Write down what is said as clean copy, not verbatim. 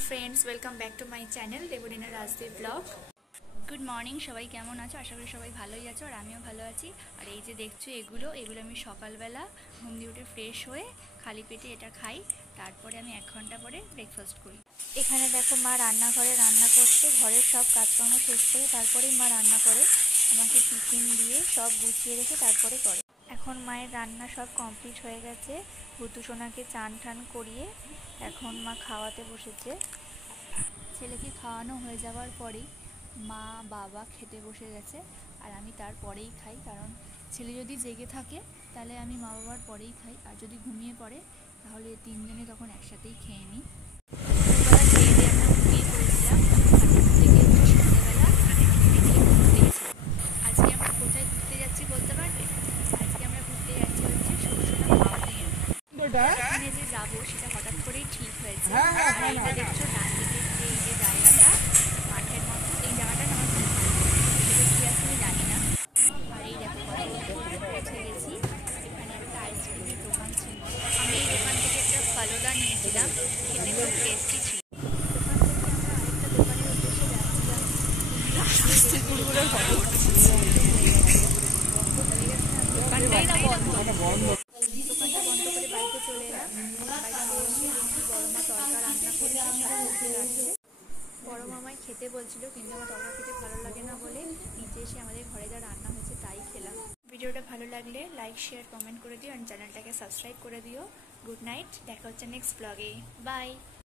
Friends welcome back to my channel Debrina Rajdeep blog. Good morning सबाई केमन आछो? आशा करी सबाई भालोई आछो और आमिও भालो आছি। और এই যে দেখছো এগুলো আমি সকালবেলা ঘুম দিয়ে উঠে ফ্রেশ হয়ে খালি পেটে এটা খাই, তারপরে আমি 1 ঘন্টা পরে ব্রেকফাস্ট করি। এখানে দেখো মা রান্নাঘরে রান্না করছে, ঘরের সব কাজকর্ম শেষ করে তারপরেই মা রান্না করে, আমাকে টিফিন দিয়ে সব গুছিয়ে রেখে তারপরে করে। এখন মায়ের রান্না সব কমপ্লিট হয়ে গেছে, ভুতু সোনাকে চান টান করিয়ে এখন মা খাওয়াতে বসেছে। ছেলেকে খাওয়ানো হয়ে যাওয়ার পরেই মা বাবা খেতে বসে গেছে, আর আমি তারপরেই খাই, কারণ ছেলে যদি জেগে থাকে তাহলে আমি মা বাবার পরেই খাই, আর যদি ঘুমিয়ে পড়ে তাহলে তিনজনে তখন একসাথেই খেয়ে নিই। দুবেলা খেয়ে দিয়ে আমরা ঘুমিয়ে পড়েছিলাম, আজকে আমরা কোথায় ঘুরতে যাচ্ছি বলতে পারবে? আজকে আমরা ঘুরতে যাচ্ছি হচ্ছে সুষুনা মাউন্টেন। এখানে যে যাবো সেটা হঠাৎ করেই ঠিক হয়েছে। আর এইটা দেখছো ডান দিকের যে এই যে জায়গাটা মাঠের মতো, এই জায়গাটা আমার খুব ভালো, কি আছে আমি জানি না। আর এই দেখো পৌঁছে গেছি, এখানে একটা আইসক্রিমের দোকান ছিল, আমি এই দোকান থেকে একটা ফালুদা নিয়েছিলাম, খেতে খুব টেস্টি ছিল। দোকান থেকে আমরা আরেকটা দোকানে উদ্দেশ্যে দোকানটাই না বন্ধ, দোকানটা বন্ধ করে বাড়িতে চলে এলাম। বাড়িতে এসে দেখি বড় মা তরকা রান্না করছে, বড় মামাই খেতে বলছিল, কিন্তু আমার তরকা খেতে ভালো লাগে না বলে নিচে এসে আমাদের ঘরে যা রান্না হয়েছে তাই খেলাম। ভিডিওটা ভালো লাগলে লাইক শেয়ার কমেন্ট করে দিও, আর চ্যানেলটাকে সাবস্ক্রাইব করে দিও। গুড নাইট, দেখা হচ্ছে নেক্সট ব্লগে, বাই।